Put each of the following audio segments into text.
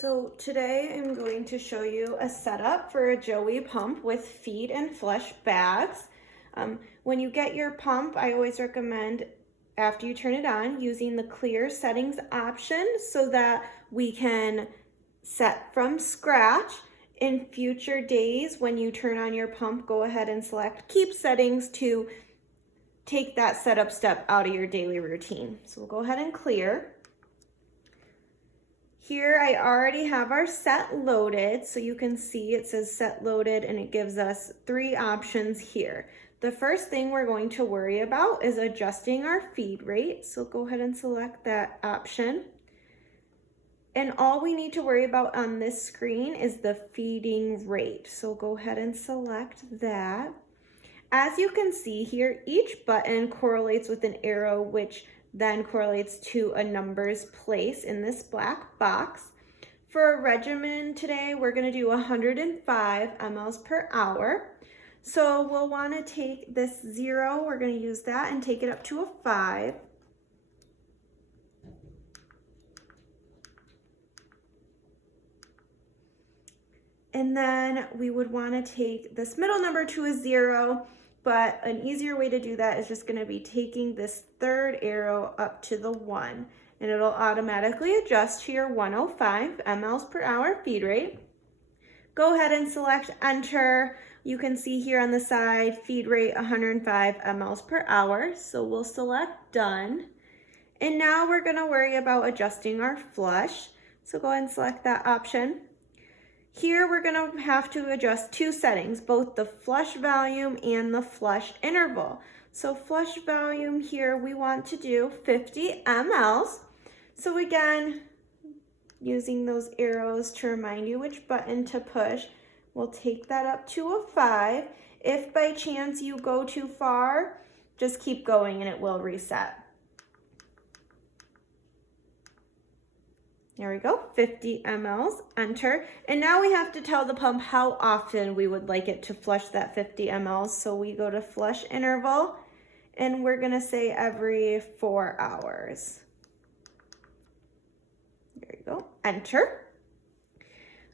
So today I'm going to show you a setup for a Joey pump with feed and flush bags. When you get your pump, I always recommend after you turn it on using the clear settings option so that we can set from scratch. In future days, when you turn on your pump, go ahead and select keep settings to take that setup step out of your daily routine. So we'll go ahead and clear. Here I already have our set loaded, so you can see it says set loaded and it gives us three options here. The first thing we're going to worry about is adjusting our feed rate, so go ahead and select that option. And all we need to worry about on this screen is the feeding rate, so go ahead and select that. As you can see here, each button correlates with an arrow, which then correlates to a number's place in this black box. For a regimen today, we're going to do 105 mLs per hour. So we'll want to take this 0, we're going to use that and take it up to a 5. And then we would want to take this middle number to a 0. But an easier way to do that is just going to be taking this third arrow up to the 1, and it'll automatically adjust to your 105 mLs per hour feed rate. Go ahead and select enter. You can see here on the side feed rate 105 mLs per hour, so we'll select done. And now we're going to worry about adjusting our flush, so go ahead and select that option. Here we're going to have to adjust two settings, both the flush volume and the flush interval. So flush volume here we want to do 50 mLs. So again, using those arrows to remind you which button to push, we'll take that up to a 5. If by chance you go too far, just keep going and it will reset. There we go, 50 mLs, enter. And now we have to tell the pump how often we would like it to flush that 50 mLs. So we go to flush interval and we're gonna say every 4 hours. There you go, enter.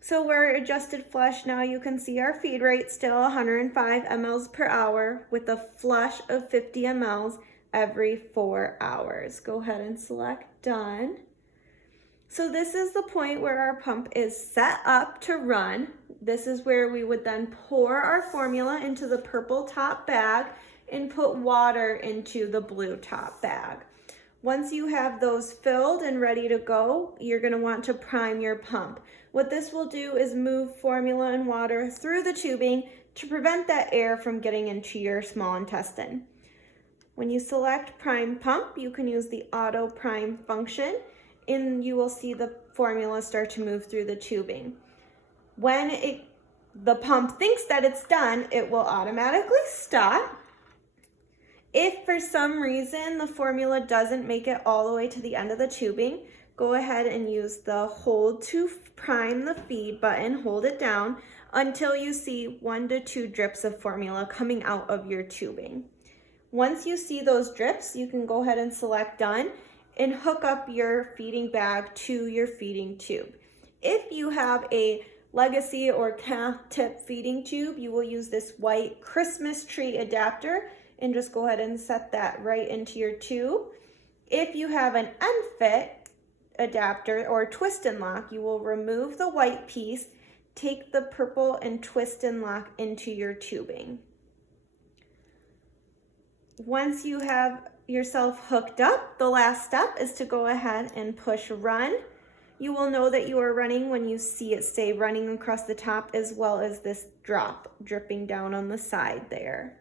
So we're adjusted flush. Now you can see our feed rate still 105 mLs per hour with a flush of 50 mLs every 4 hours. Go ahead and select done. So this is the point where our pump is set up to run. This is where we would then pour our formula into the purple top bag and put water into the blue top bag. Once you have those filled and ready to go, you're going to want to prime your pump. What this will do is move formula and water through the tubing to prevent that air from getting into your small intestine. When you select prime pump, you can use the auto prime function, and you will see the formula start to move through the tubing. When the pump thinks that it's done, it will automatically stop. If for some reason the formula doesn't make it all the way to the end of the tubing, go ahead and use the hold to prime the feed button, hold it down until you see 1 to 2 drips of formula coming out of your tubing. Once you see those drips, you can go ahead and select done and hook up your feeding bag to your feeding tube. If you have a legacy or calf tip feeding tube, you will use this white Christmas tree adapter and just go ahead and set that right into your tube. If you have an unfit adapter or twist and lock, you will remove the white piece, take the purple and twist and lock into your tubing. Once you have yourself hooked up, the last step is to go ahead and push run. You will know that you are running when you see it say running across the top, as well as this drop dripping down on the side there.